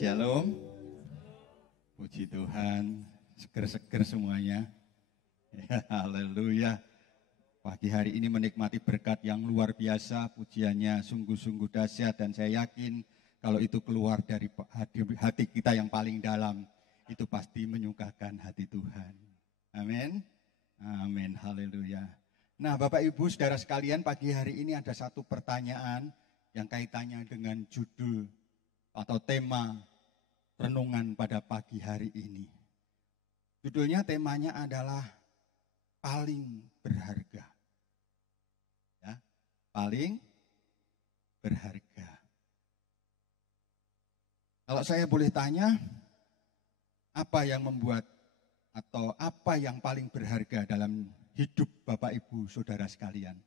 Shalom, puji Tuhan, seger-seger semuanya. Ya, haleluya. Pagi hari ini menikmati berkat yang luar biasa, pujiannya sungguh-sungguh dahsyat dan saya yakin kalau itu keluar dari hati kita yang paling dalam, itu pasti menyukakan hati Tuhan. Amin. Amin, haleluya. Nah, Bapak Ibu Saudara sekalian, pagi hari ini ada satu pertanyaan yang kaitannya dengan judul atau tema renungan pada pagi hari ini. Judulnya, temanya adalah paling berharga. Ya, paling berharga. Kalau saya boleh tanya, apa yang membuat atau apa yang paling berharga dalam hidup Bapak Ibu Saudara sekalian?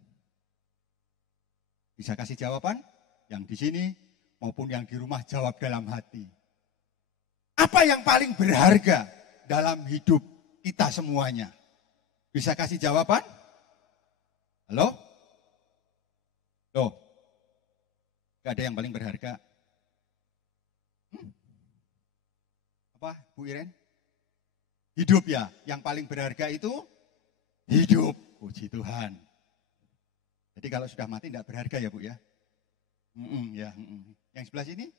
Bisa kasih jawaban? Yang di sini maupun yang di rumah jawab dalam hati. Apa yang paling berharga dalam hidup kita semuanya? Bisa kasih jawaban? Halo? Loh? Gak ada yang paling berharga? Apa Bu Iren? Hidup ya, yang paling berharga itu hidup. Puji Tuhan. Jadi kalau sudah mati tidak berharga ya Bu ya? Yang sebelah sini?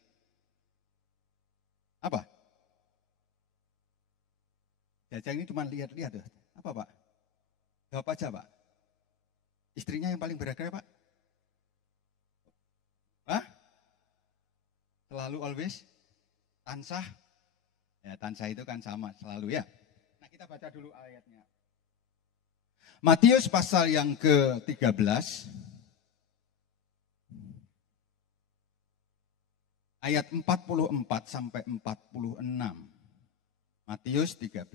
Apa? Jajang ini cuma lihat-lihat. Apa Pak? Jawab aja Pak. Istrinya yang paling berharga Pak? Hah? Selalu always? Tansah? Ya, tansah itu kan sama selalu ya. Nah, kita baca dulu ayatnya. Matius pasal yang ke-13. Ayat 44 sampai 46. Matius 13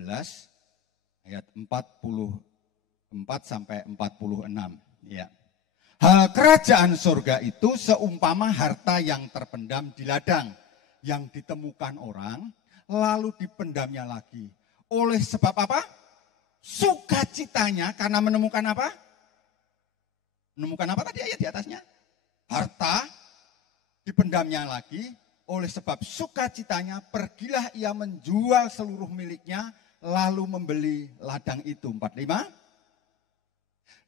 ayat 44 sampai 46. Ya. Hal kerajaan surga itu seumpama harta yang terpendam di ladang, yang ditemukan orang lalu dipendamnya lagi. Oleh sebab apa? Sukacitanya karena menemukan apa? Menemukan apa tadi ayat di atasnya? Harta dipendamnya lagi, oleh sebab sukacitanya pergilah ia menjual seluruh miliknya lalu membeli ladang itu. 45.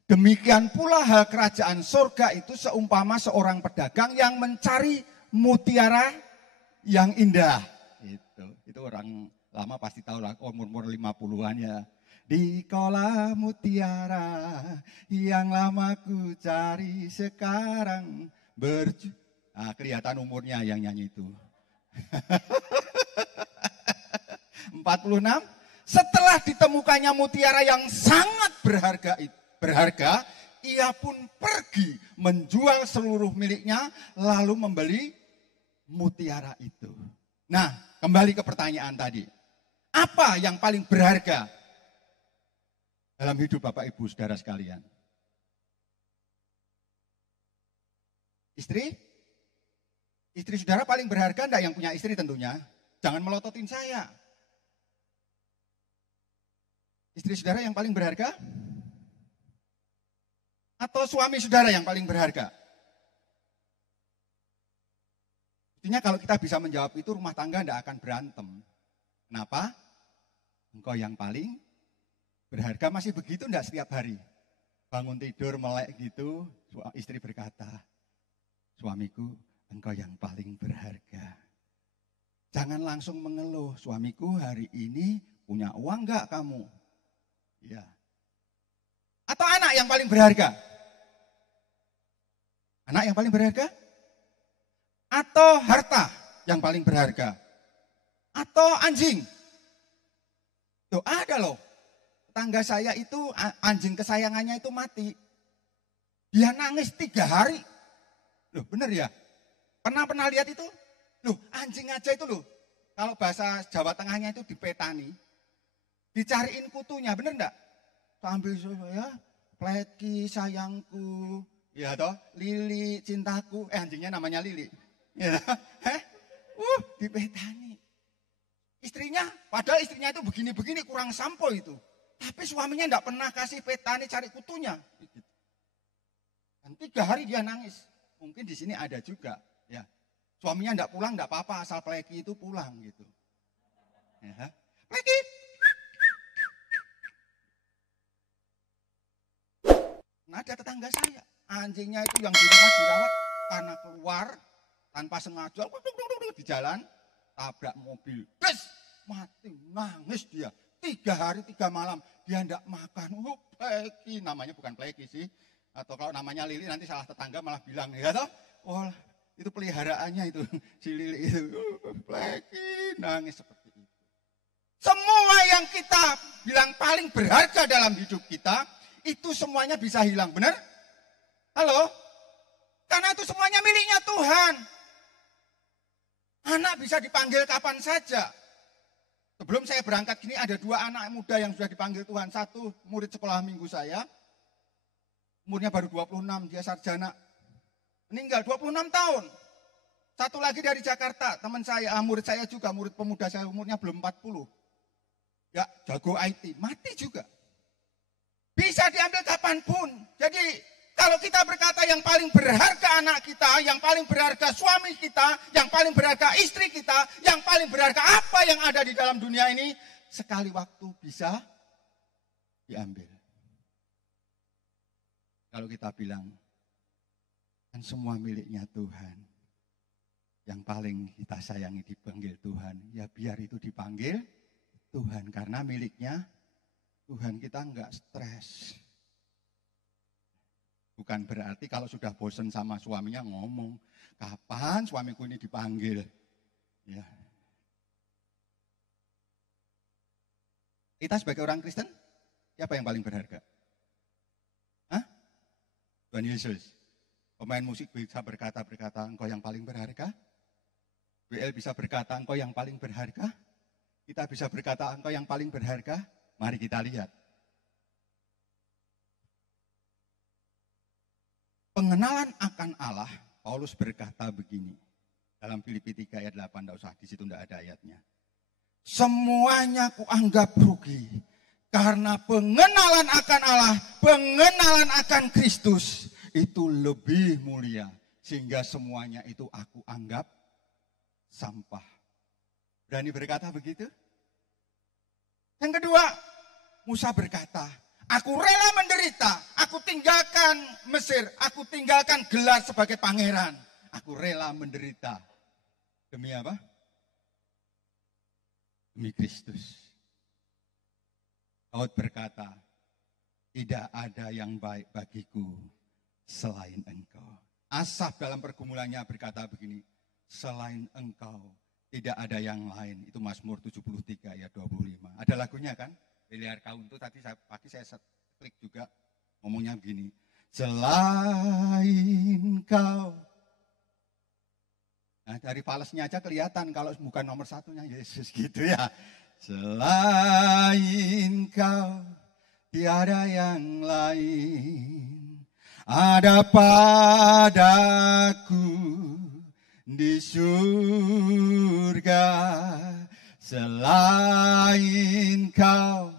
Demikian pula hal kerajaan surga itu seumpama seorang pedagang yang mencari mutiara yang indah. Itu orang lama pasti tahu lah, umur 50-an ya. Di kolam mutiara yang lama ku cari sekarang Nah, kelihatan umurnya yang nyanyi itu. 46. Setelah ditemukannya mutiara yang sangat berharga, ia pun pergi menjual seluruh miliknya lalu membeli mutiara itu. Nah, kembali ke pertanyaan tadi. Apa yang paling berharga dalam hidup Bapak Ibu Saudara sekalian? Istri? Istri saudara paling berharga enggak yang punya istri tentunya? Jangan melototin saya. Istri saudara yang paling berharga? Atau suami saudara yang paling berharga? Artinya kalau kita bisa menjawab itu, rumah tangga enggak akan berantem. Kenapa? Engkau yang paling berharga. Masih begitu enggak setiap hari? Bangun tidur melek gitu, istri berkata, suamiku, engkau yang paling berharga. Jangan langsung mengeluh, suamiku hari ini punya uang enggak kamu? Ya. Atau anak yang paling berharga? Anak yang paling berharga? Atau harta yang paling berharga? Atau anjing? Tuh ada loh. Tetangga saya itu anjing kesayangannya itu mati. Dia nangis 3 hari. Loh bener ya? Pernah lihat itu? Loh, anjing aja itu loh. Kalau bahasa Jawa Tengahnya itu dipetani. Dicariin kutunya, bener enggak? Sambil ya, Pleki sayangku. Ya toh, Lili cintaku. Anjingnya namanya Lili. Ya. Dipetani. Istrinya, padahal istrinya itu begini-begini kurang sampo itu. Tapi suaminya enggak pernah kasih petani cari kutunya. Dan 3 hari dia nangis. Mungkin di sini ada juga. Ya, Suaminya enggak pulang, enggak apa-apa, asal pleki itu pulang gitu. Ya. Pleki. Nah, ada tetangga saya, anjingnya itu yang di rumah dirawat karena keluar tanpa sengaja di jalan, tabrak mobil. Terus mati, nangis dia. 3 hari 3 malam dia enggak makan. Oh, pleki, namanya bukan pleki sih. Atau kalau namanya Lili nanti salah tetangga malah bilang, ya toh? Oh, itu peliharaannya itu, si Lili itu. Pleki, nangis seperti itu. Semua yang kita bilang paling berharga dalam hidup kita, itu semuanya bisa hilang, benar? Halo? Karena itu semuanya miliknya Tuhan. Anak bisa dipanggil kapan saja. Sebelum saya berangkat gini ada 2 anak muda yang sudah dipanggil Tuhan. Satu murid sekolah minggu saya, umurnya baru 26, dia sarjana. Meninggal 26 tahun. Satu lagi dari Jakarta, teman saya, murid saya juga, murid pemuda saya umurnya belum 40. Ya, jago IT, mati juga. Bisa diambil kapanpun. Jadi kalau kita berkata yang paling berharga anak kita, yang paling berharga suami kita, yang paling berharga istri kita, yang paling berharga apa yang ada di dalam dunia ini, sekali waktu bisa diambil. Kalau kita bilang, kan semua miliknya Tuhan. Yang paling kita sayangi dipanggil Tuhan, ya biar itu dipanggil Tuhan. Karena miliknya Tuhan, kita enggak stres. Bukan berarti kalau sudah bosan sama suaminya ngomong, kapan suamiku ini dipanggil? Ya. Kita sebagai orang Kristen, siapa yang paling berharga? Hah? Tuhan Yesus. Pemain musik bisa berkata, engkau yang paling berharga. BL bisa berkata, engkau yang paling berharga. Kita bisa berkata, engkau yang paling berharga. Mari kita lihat. Pengenalan akan Allah, Paulus berkata begini. Dalam Filipi 3 ayat 8, tidak usah, di situ tidak ada ayatnya. Semuanya kuanggap rugi. Karena pengenalan akan Allah, pengenalan akan Kristus, itu lebih mulia. Sehingga semuanya itu aku anggap sampah. Berani berkata begitu? Yang kedua, Musa berkata, aku rela menderita, aku tinggalkan Mesir, aku tinggalkan gelar sebagai pangeran. Aku rela menderita. Demi apa? Demi Kristus. Daud berkata, tidak ada yang baik bagiku selain engkau. Asaf dalam pergumulannya berkata begini, selain engkau tidak ada yang lain. Itu Mazmur 73 ayat 25. Ada lagunya kan? Beliar Kaun itu tadi pagi saya klik juga ngomongnya begini. Selain kau. Nah dari falesnya aja kelihatan kalau bukan nomor satunya Yesus gitu ya. Selain kau tiada yang lain. Ada padaku di surga. Selain kau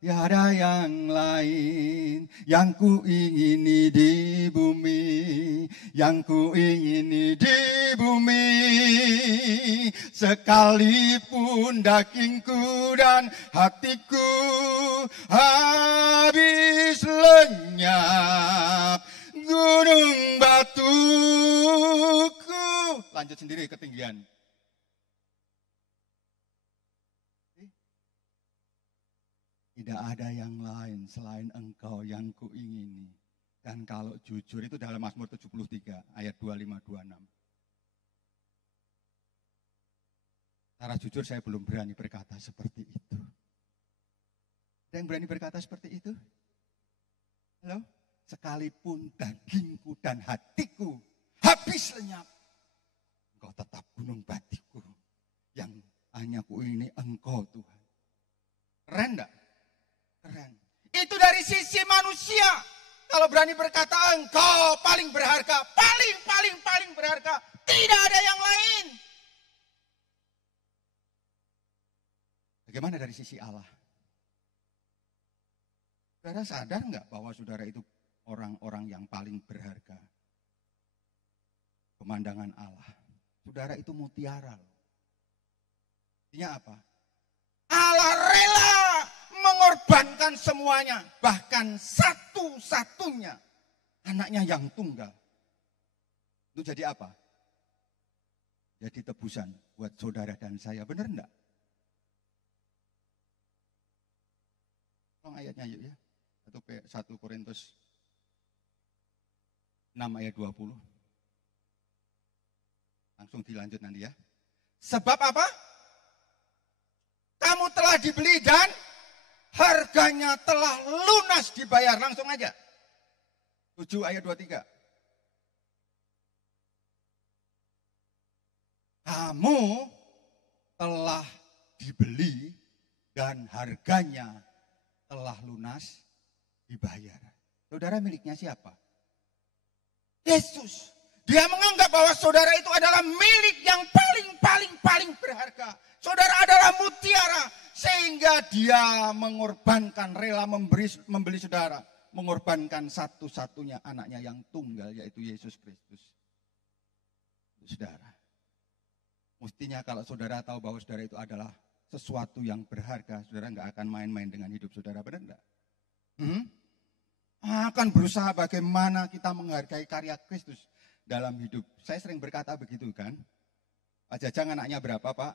tiada yang lain. Yang ku ingini di bumi, yang ku ingini di bumi. Sekalipun dagingku dan hatiku habis lenyap, gunung batuku. Lanjut sendiri ketinggian. Tidak ada yang lain selain engkau yang kuingini. Dan kalau jujur itu dalam Mazmur 73 ayat 25-26. Secara jujur saya belum berani berkata seperti itu. Ada yang berani berkata seperti itu? Halo? Sekalipun dagingku dan hatiku habis lenyap, engkau tetap gunung batiku. Yang hanya kuingini engkau Tuhan. Keren enggak? Keren. Itu dari sisi manusia. Kalau berani berkata engkau paling berharga, paling berharga, tidak ada yang lain. Bagaimana dari sisi Allah? Saudara sadar enggak bahwa saudara itu orang-orang yang paling berharga? Pemandangan Allah. Saudara, itu mutiara. Artinya apa? Allah rela mengorbankan semuanya, bahkan satu-satunya anaknya yang tunggal. Itu jadi apa? Jadi tebusan buat saudara dan saya, benar enggak? Tolong ayatnya yuk ya. 1 Korintus 6 ayat 20. Langsung dilanjut nanti ya. Sebab apa? Kamu telah dibeli dan harganya telah lunas dibayar. Langsung aja. 7 ayat 23. Kamu telah dibeli dan harganya telah lunas dibayar. Saudara, miliknya siapa? Yesus. Dia menganggap bahwa saudara itu adalah milik yang paling berharga. Saudara adalah mutiara. Sehingga dia mengorbankan, rela membeli saudara. Mengorbankan satu-satunya anaknya yang tunggal, yaitu Yesus Kristus. Saudara. Mestinya kalau saudara tahu bahwa saudara itu adalah sesuatu yang berharga, saudara nggak akan main-main dengan hidup saudara, benar enggak? Akan berusaha bagaimana kita menghargai karya Kristus dalam hidup. Saya sering berkata begitu kan. Pak Jajang anaknya berapa Pak?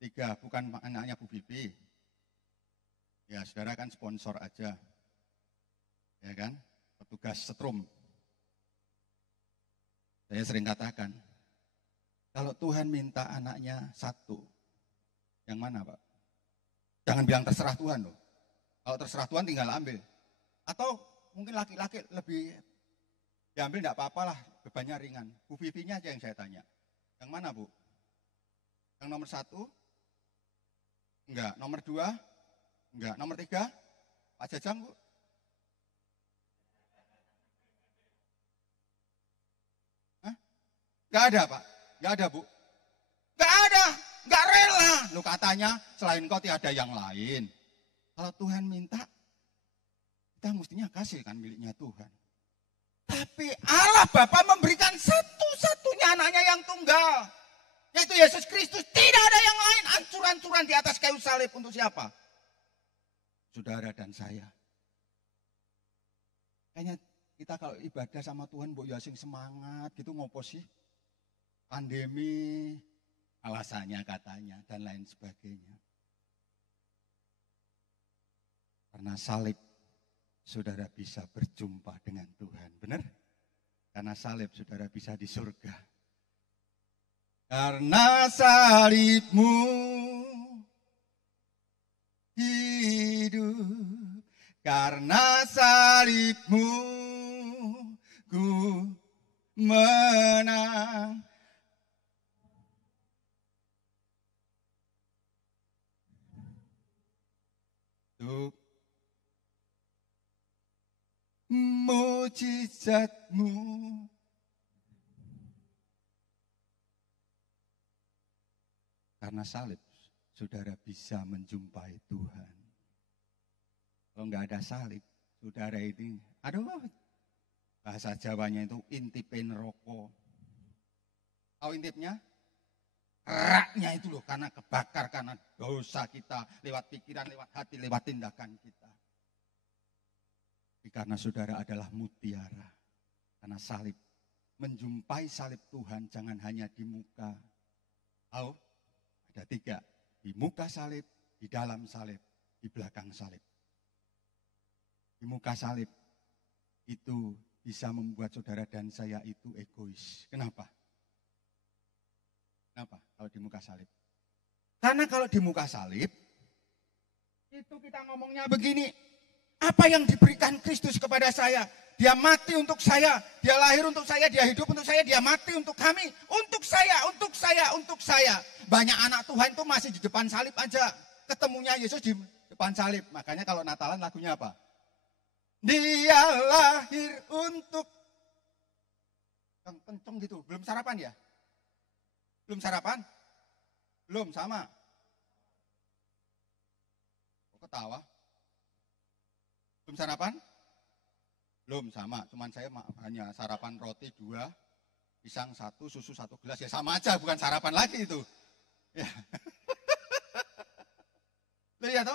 3, bukan anaknya Bu Bibi. Ya saudara kan sponsor aja. Ya kan, petugas setrum. Saya sering katakan, kalau Tuhan minta anaknya 1, yang mana Pak? Jangan bilang terserah Tuhan loh. Kalau terserah Tuhan tinggal ambil. Atau mungkin laki-laki lebih diambil enggak apa-apa lah, bebannya ringan. Bu Vivinya aja yang saya tanya. Yang mana Bu? Yang nomor 1? Enggak. Nomor 2? Enggak. Nomor 3? Pak Jajang Bu? Hah? Enggak ada Pak? Enggak ada Bu? Enggak ada. Enggak rela. Lu katanya selain kau tiada yang lain. Kalau Tuhan minta, kita mestinya kasih kan miliknya Tuhan. Tapi Allah Bapa memberikan satu-satunya anaknya yang tunggal. Yaitu Yesus Kristus. Tidak ada yang lain. Ancur-ancuran di atas kayu salib untuk siapa? Saudara dan saya. Kayaknya kita kalau ibadah sama Tuhan, Mbok Yasing semangat gitu, ngopo sih? Pandemi, alasannya katanya, dan lain sebagainya. Karena salib, saudara bisa berjumpa dengan Tuhan. Benar? Karena salib, saudara bisa di surga. Karena salibmu hidup. Karena salibmu ku menang. Untuk mujizatmu. Karena salib, saudara bisa menjumpai Tuhan. Kalau nggak ada salib, saudara ini, bahasa Jawanya itu intipin rokok. Tahu intipnya? Raknya itu loh, karena kebakar, karena dosa kita, lewat pikiran, lewat hati, lewat tindakan kita. Tapi karena saudara adalah mutiara, karena salib, menjumpai salib Tuhan jangan hanya di muka. Tahu? Ada 3, di muka salib, di dalam salib, di belakang salib. Di muka salib itu bisa membuat saudara dan saya itu egois. Kenapa? Kenapa kalau di muka salib? Karena kalau di muka salib, itu kita ngomongnya begini, apa yang diberikan Kristus kepada saya? Dia mati untuk saya, dia lahir untuk saya, dia hidup untuk saya, dia mati untuk kami, untuk saya, untuk saya, untuk saya. Banyak anak Tuhan itu masih di depan salib aja, ketemunya Yesus di depan salib. Makanya kalau Natalan lagunya apa? Dia lahir untuk, kenceng gitu, belum sarapan ya? Belum sarapan? Belum, sama. Kok ketawa? Belum sarapan? Belum, sama. Cuman saya hanya sarapan roti 2, Pisang 1, susu 1 gelas, ya sama aja, bukan sarapan lagi itu. Ya. Lihat toh,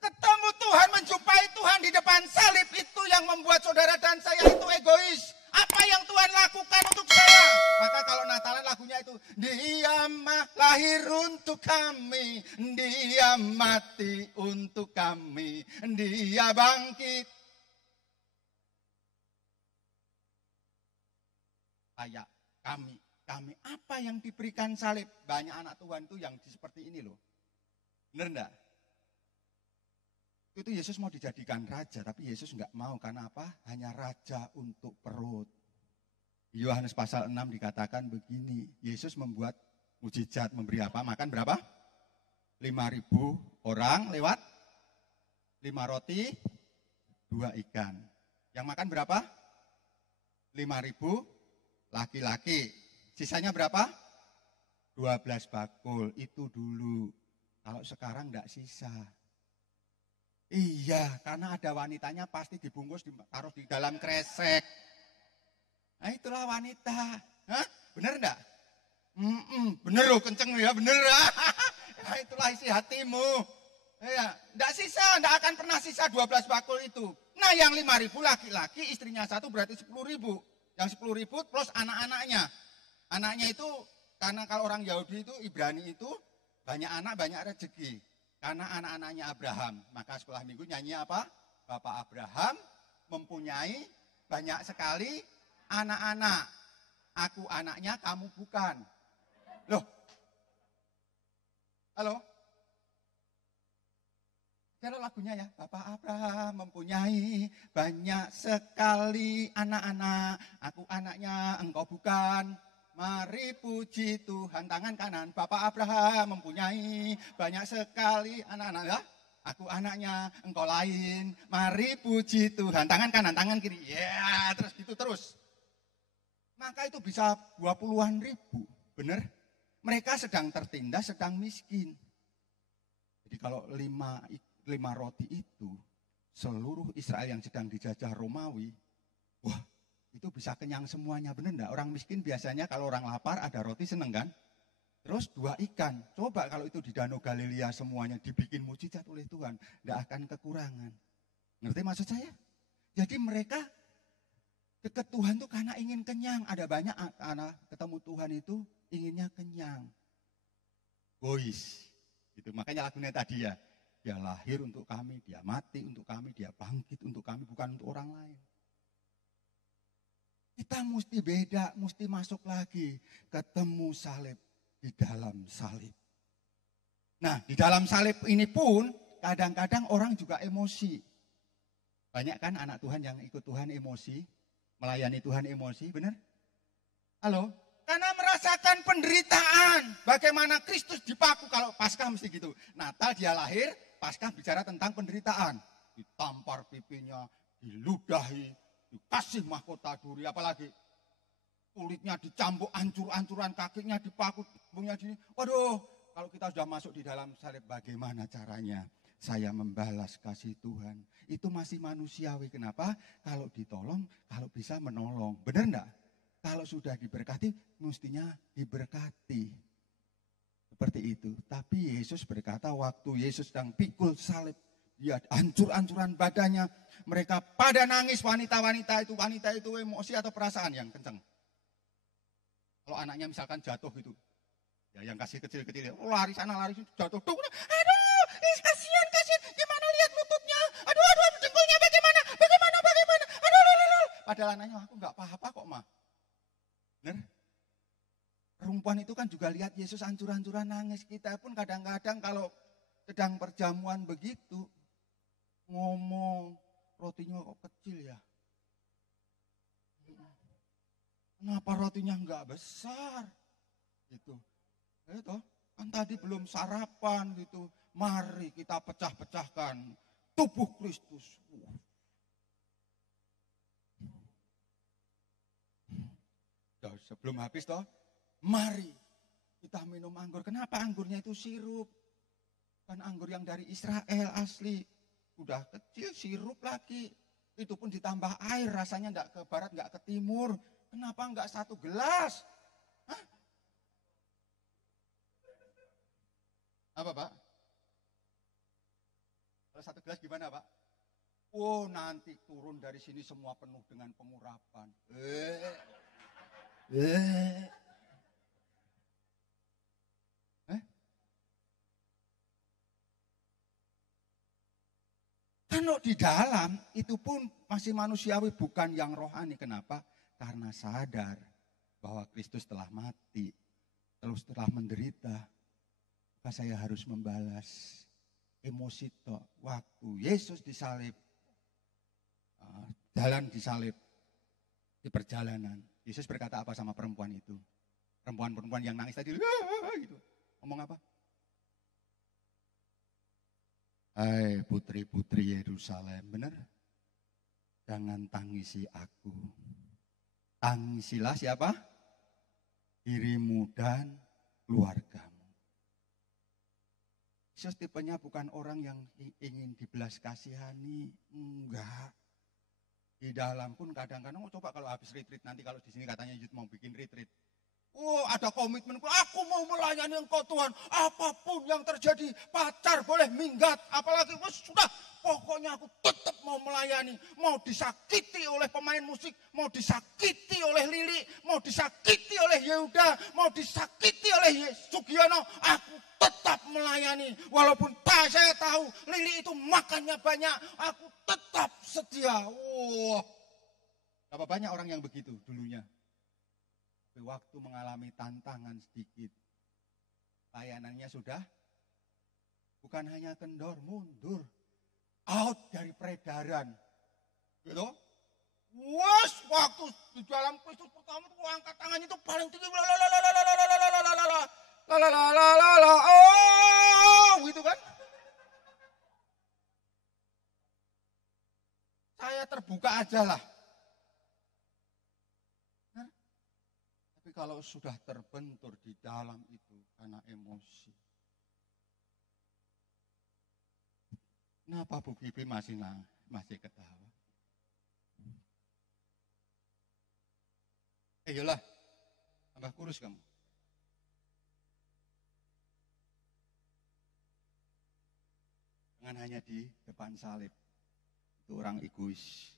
ketemu Tuhan, menjumpai Tuhan di depan salib itu yang membuat saudara dan saya itu egois. Apa yang Tuhan lakukan untuk saya? Maka kalau Natalan lagunya itu, Dia lahir untuk kami, Dia mati untuk kami, Dia bangkit. Kayak kami apa yang diberikan salib? Banyak anak Tuhan itu yang seperti ini loh. Benar enggak? Itu Yesus mau dijadikan raja, tapi Yesus enggak mau. Karena apa? Hanya raja untuk perut. Yohanes pasal 6 dikatakan begini, Yesus membuat mujizat, memberi apa? Makan berapa? 5.000 orang lewat 5 roti, 2 ikan. Yang makan berapa? 5.000 laki-laki. Sisanya berapa? 12 bakul. Itu dulu. Kalau sekarang enggak sisa. Iya, karena ada wanitanya pasti dibungkus, ditaruh di dalam kresek. Nah itulah wanita. Hah? Bener enggak? Bener loh, kenceng ya, bener. Nah itulah isi hatimu. Ya, enggak sisa, enggak akan pernah sisa 12 bakul itu. Nah yang 5.000 laki-laki, istrinya 1 berarti 10.000. Yang 10.000 plus anak-anaknya. Anaknya itu, karena kalau orang Yahudi itu, Ibrani itu, banyak anak, banyak rezeki. Karena anak-anaknya Abraham. Maka sekolah minggu nyanyi apa? Bapak Abraham mempunyai banyak sekali anak-anak. Aku anaknya, kamu bukan. Loh. Halo? Kalau lagunya ya. Bapak Abraham mempunyai banyak sekali anak-anak. Aku anaknya, engkau bukan. Mari puji Tuhan, tangan kanan. Bapak Abraham mempunyai banyak sekali anak-anak. Ya? Aku anaknya, engkau lain. Mari puji Tuhan, tangan kanan, tangan kiri. Ya, terus gitu terus. Maka itu bisa 20-an ribu, benar? Mereka sedang tertindas, sedang miskin. Jadi kalau 5 roti itu, seluruh Israel yang sedang dijajah Romawi, wah, itu bisa kenyang semuanya, benar enggak? Orang miskin biasanya kalau orang lapar ada roti seneng kan? Terus 2 ikan. Coba kalau itu di Danau Galilea semuanya dibikin mujizat oleh Tuhan, enggak akan kekurangan. Ngerti maksud saya? Jadi mereka dekat Tuhan tuh karena ingin kenyang. Ada banyak anak ketemu Tuhan itu inginnya kenyang. Gois. Gitu. Makanya lagunya tadi ya. Dia lahir untuk kami, dia mati untuk kami, dia bangkit untuk kami, bukan untuk orang lain. Kita mesti beda, mesti masuk lagi. Ketemu salib, di dalam salib. Nah, di dalam salib ini pun, kadang-kadang orang juga emosi. Banyak kan anak Tuhan yang ikut Tuhan emosi, melayani Tuhan emosi, benar? Halo? Karena merasakan penderitaan. Bagaimana Kristus dipaku, kalau Paskah mesti gitu. Natal dia lahir, Paskah bicara tentang penderitaan. Ditampar pipinya, diludahi, dikasih mahkota duri, apalagi kulitnya dicambuk, ancur-ancuran, kakinya dipaku, tubuhnya di. Waduh, kalau kita sudah masuk di dalam salib, bagaimana caranya saya membalas kasih Tuhan? Itu masih manusiawi. Kenapa? Kalau ditolong, kalau bisa menolong. Benar enggak? Kalau sudah diberkati, mestinya diberkati. Seperti itu. Tapi Yesus berkata, waktu Yesus sedang pikul salib, dia hancur-hancuran badannya. Mereka pada nangis, wanita itu emosi atau perasaan yang kencang. Kalau anaknya misalkan jatuh gitu. Ya yang kasih kecil-kecil, lari sana lari sini, jatuh. Aduh, kasihan. Gimana lihat lututnya? Aduh, jengkolnya bagaimana? Aduh. Padahal anaknya, aku enggak apa-apa kok, Ma. Benar? Perempuan itu kan juga lihat Yesus hancur-hancuran nangis. Kita pun kadang-kadang kalau sedang perjamuan begitu, ngomong, rotinya kok kecil ya? Kenapa rotinya enggak besar? Gitu. Itu kan tadi belum sarapan gitu. Mari kita pecah-pecahkan tubuh Kristus. Sebelum habis toh, mari kita minum anggur. Kenapa anggurnya itu sirup? Kan anggur yang dari Israel asli. Udah kecil, sirup lagi. Itu pun ditambah air, rasanya enggak ke barat, enggak ke timur. kenapa enggak 1 gelas? Hah? Apa Pak? Kalau 1 gelas gimana Pak? Oh nanti turun dari sini semua penuh dengan pengurapan. Kalau di dalam itu pun masih manusiawi, bukan yang rohani. Kenapa? Karena sadar bahwa Kristus telah mati, terus telah menderita. Maka saya harus membalas emosi toh. Waktu Yesus disalib, jalan disalib di perjalanan. Yesus berkata apa sama perempuan itu? Perempuan-perempuan yang nangis tadi, gitu. Ngomong apa? Hai putri-putri Yerusalem, benar? Jangan tangisi aku. Tangisilah siapa? Dirimu dan keluargamu. Yesus tipenya bukan orang yang ingin dibelas kasihani, enggak. Di dalam pun kadang-kadang, coba kalau habis retreat nanti, kalau di sini katanya Yud mau bikin retreat. Oh ada komitmen, aku mau melayani Engkau Tuhan, apapun yang terjadi, pacar boleh minggat, apalagi sudah, pokoknya aku tetap mau melayani, mau disakiti oleh pemain musik, mau disakiti oleh Lili, mau disakiti oleh Yehuda, mau disakiti oleh Sugiono, aku tetap melayani, walaupun saya tahu Lili itu makannya banyak, aku tetap setia. Berapa banyak orang yang begitu dulunya. Waktu mengalami tantangan sedikit, layanannya sudah bukan hanya kendor, mundur, out dari peredaran, gitu. Wes waktu di dalam Kristus pertama itu angkat tangannya itu paling tinggi, gitu kan? Saya terbuka aja lah. Kalau sudah terbentur di dalam itu karena emosi. Kenapa Bu Bibi masih ketawa? Yolah, tambah kurus kamu. Jangan hanya di depan salib, itu orang egois.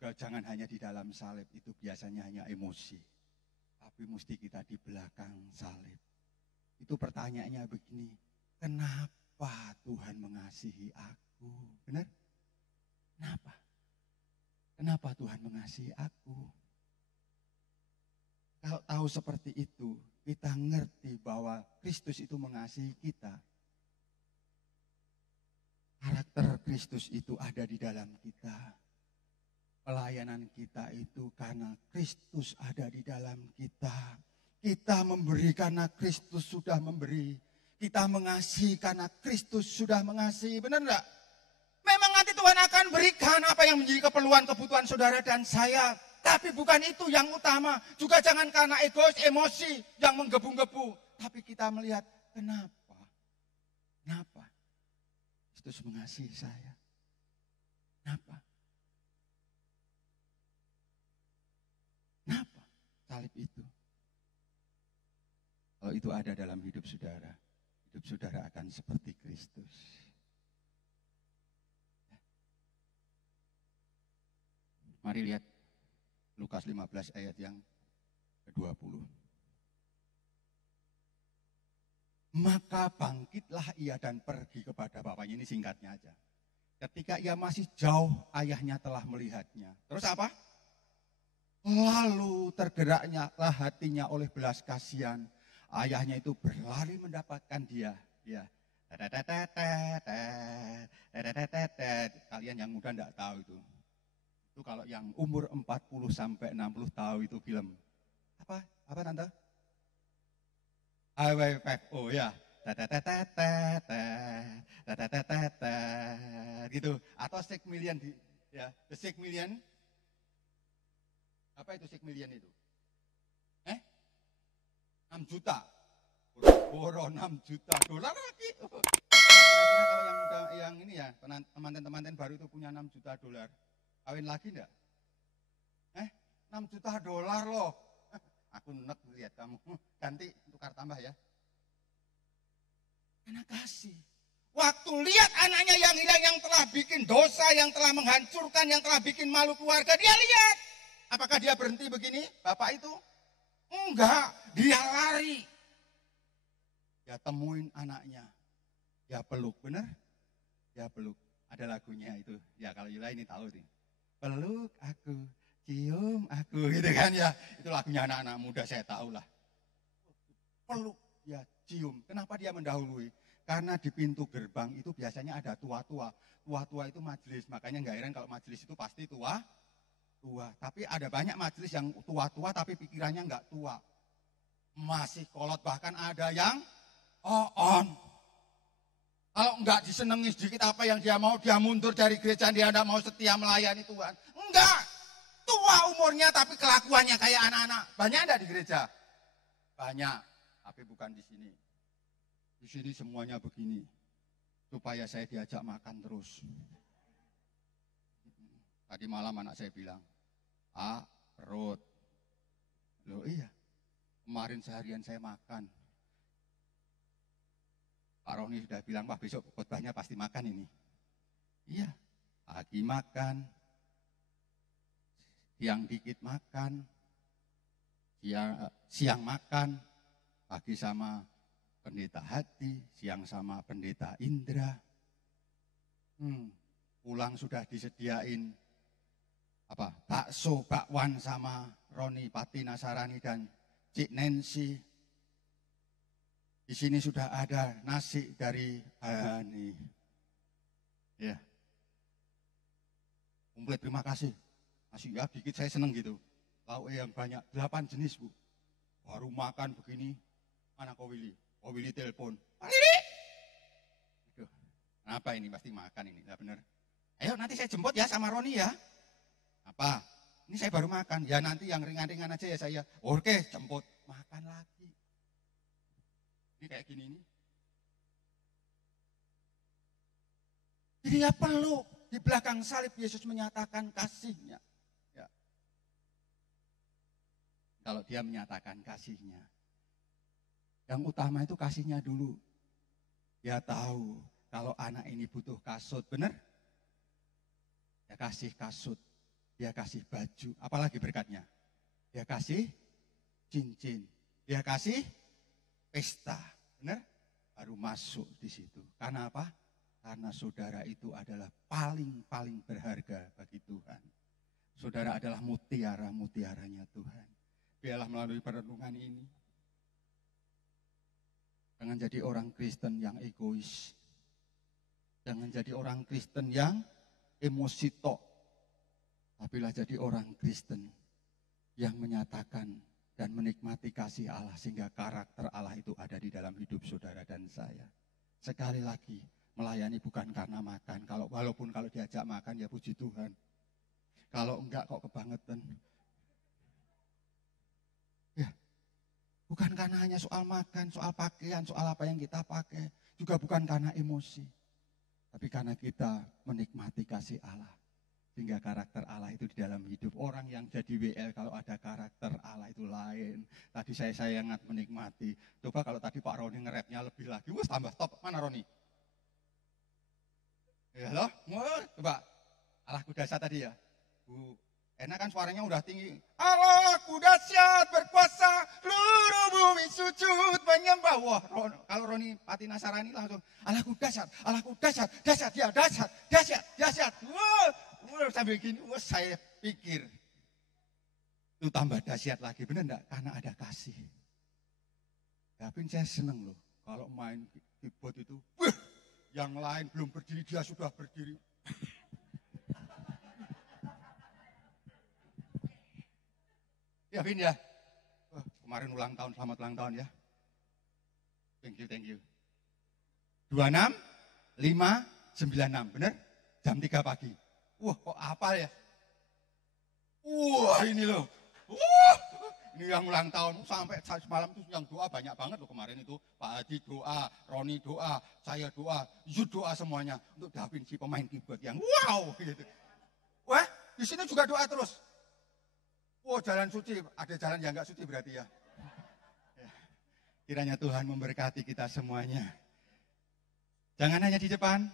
Jangan hanya di dalam salib, itu biasanya hanya emosi. Tapi mesti kita di belakang salib. Itu pertanyaannya begini, kenapa Tuhan mengasihi aku? Benar? Kenapa? Kenapa Tuhan mengasihi aku? Kalau tahu seperti itu, kita ngerti bahwa Kristus itu mengasihi kita. Karakter Kristus itu ada di dalam kita. Pelayanan kita itu karena Kristus ada di dalam kita. Kita memberi karena Kristus sudah memberi. Kita mengasihi karena Kristus sudah mengasihi. Benar enggak? Memang nanti Tuhan akan berikan apa yang menjadi kebutuhan saudara dan saya. Tapi bukan itu yang utama. Juga jangan karena egois, emosi yang menggebu-gebu. Tapi kita melihat kenapa? Kenapa? Kristus mengasihi saya. Kenapa? Kenapa salib itu? Kalau itu ada dalam hidup saudara akan seperti Kristus. Mari lihat Lukas 15 ayat yang ke-20. Maka bangkitlah ia dan pergi kepada bapaknya. Ini singkatnya aja. Ketika ia masih jauh, ayahnya telah melihatnya. Terus apa? Lalu tergeraknya hatinya oleh belas kasihan. Ayahnya itu berlari mendapatkan dia. Ya. Kalian yang muda enggak tahu itu. Itu kalau yang umur 40 sampai 60 tahu itu film. Apa tante? Highway 5. Oh ya. Gitu. Atau 6 million ya, The 6 million. Apa itu 6 million itu? 6 juta. Boro 6 juta dolar lagi. Kira-kira kalau yang muda, yang ini ya, teman-teman baru itu punya 6 juta dolar. Kawin lagi enggak? $6 juta loh. Aku nek lihat kamu. Ganti tukar tambah ya. Karena kasih. Waktu lihat anaknya yang hilang, yang telah bikin dosa, yang telah menghancurkan, yang telah bikin malu keluarga, dia lihat. Apakah dia berhenti begini, bapak itu? Enggak, dia lari. Dia temuin anaknya. Dia peluk, benar? Dia peluk. Ada lagunya itu. Ya kalau Yula ini tahu nih. Peluk aku, cium aku, gitu kan ya. Itu lagunya anak-anak muda, saya tahu lah. Peluk, ya cium. Kenapa dia mendahului? Karena di pintu gerbang itu biasanya ada tua-tua. Tua-tua itu majelis. Makanya nggak heran kalau majelis itu pasti tua. Tapi ada banyak majelis yang tua-tua tapi pikirannya nggak tua. Masih kolot, bahkan ada yang on. Kalau nggak disenengi sedikit apa yang dia mau, dia mundur dari gereja, dia nggak mau setia melayani Tuhan. Enggak. Tua umurnya tapi kelakuannya kayak anak-anak. Banyak ada di gereja? Banyak. Tapi bukan di sini. Di sini semuanya begini, supaya saya diajak makan terus. Tadi malam anak saya bilang, perut. Loh iya, kemarin seharian saya makan. Pak Roni sudah bilang, wah besok khotbahnya pasti makan ini. Iya, pagi makan, siang dikit makan, siang makan, pagi sama pendeta hati, siang sama pendeta Indra. Pulang sudah disediain bakso, bakwan sama Roni Pati Nasarani dan Cik Nancy. Di sini sudah ada nasi dari Hani. Ya. Komplit, terima kasih. Nasi ya dikit, saya seneng gitu. Lauk yang banyak, 8 jenis Bu. Baru makan begini, mana kau Willy? Oh Willy telepon. Aduh, kenapa ini pasti makan ini, tidak benar. Ayo nanti saya jemput ya sama Roni ya. Apa? Ini saya baru makan. Ya nanti yang ringan-ringan aja ya saya. Oke, jemput. Makan lagi. Ini kayak gini nih. Jadi ya perlu. Di belakang salib Yesus menyatakan kasihnya. Ya. Kalau dia menyatakan kasihnya. Yang utama itu kasihnya dulu. Dia tahu kalau anak ini butuh kasut, benar? Dia kasih kasut, dia kasih baju, apalagi berkatnya? Dia kasih cincin, dia kasih pesta, benar? Baru masuk di situ. Karena apa? Karena saudara itu adalah paling berharga bagi Tuhan. Saudara adalah mutiara-mutiaranya Tuhan. Biarlah melalui perenungan ini, jangan jadi orang Kristen yang egois. Jangan jadi orang Kristen yang emosi tok. Tapi lah jadi orang Kristen yang menyatakan dan menikmati kasih Allah sehingga karakter Allah itu ada di dalam hidup saudara dan saya. Sekali lagi, melayani bukan karena makan. Walaupun kalau diajak makan ya puji Tuhan. Kalau enggak kok kebangetan. Ya. Bukan karena hanya soal makan, soal pakaian, soal apa yang kita pakai. Juga bukan karena emosi. Tapi karena kita menikmati kasih Allah. Sehingga karakter Allah itu di dalam hidup. Orang yang jadi WL kalau ada karakter Allah itu lain. Tadi saya sangat menikmati. Coba kalau tadi Pak Roni nge-rapnya lebih lagi. Wah tambah top. Mana Roni? Ya loh. Coba. Allah kudasa tadi ya. Enak kan suaranya udah tinggi. Allahku dahsyat berkuasa, seluruh bumi sujud menyembah. Wah, kalau Roni Pati Nasarani langsung Allahku dahsyat, ya dahsyat. Wah, sambil gini, wah saya pikir itu tambah dahsyat lagi, benar enggak? Karena ada kasih. Tapi saya seneng loh, kalau main keyboard itu, yang lain belum berdiri dia sudah berdiri. Ya Vin ya, kemarin ulang tahun, selamat ulang tahun ya. Thank you. 26, 5, 96, benar? Jam 3 pagi. Wah kok hafal ya? Wah ini loh. Ini yang ulang tahun, sampai semalam itu yang doa banyak banget loh kemarin itu. Pak Haji doa, Roni doa, saya doa, Yud doa semuanya. Untuk Davin si pemain keyboard yang wow gitu. Wah di sini juga doa terus. Oh jalan suci, ada jalan yang enggak suci berarti ya. Ya. Kiranya Tuhan memberkati kita semuanya. Jangan hanya di depan,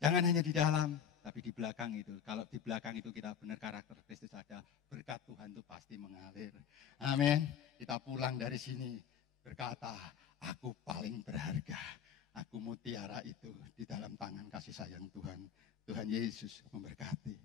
jangan hanya di dalam, tapi di belakang itu. Kalau di belakang itu kita benar karakter Kristus ada, berkat Tuhan itu pasti mengalir. Amin. Kita pulang dari sini berkata, aku paling berharga. Aku mutiara itu di dalam tangan kasih sayang Tuhan. Tuhan Yesus memberkati.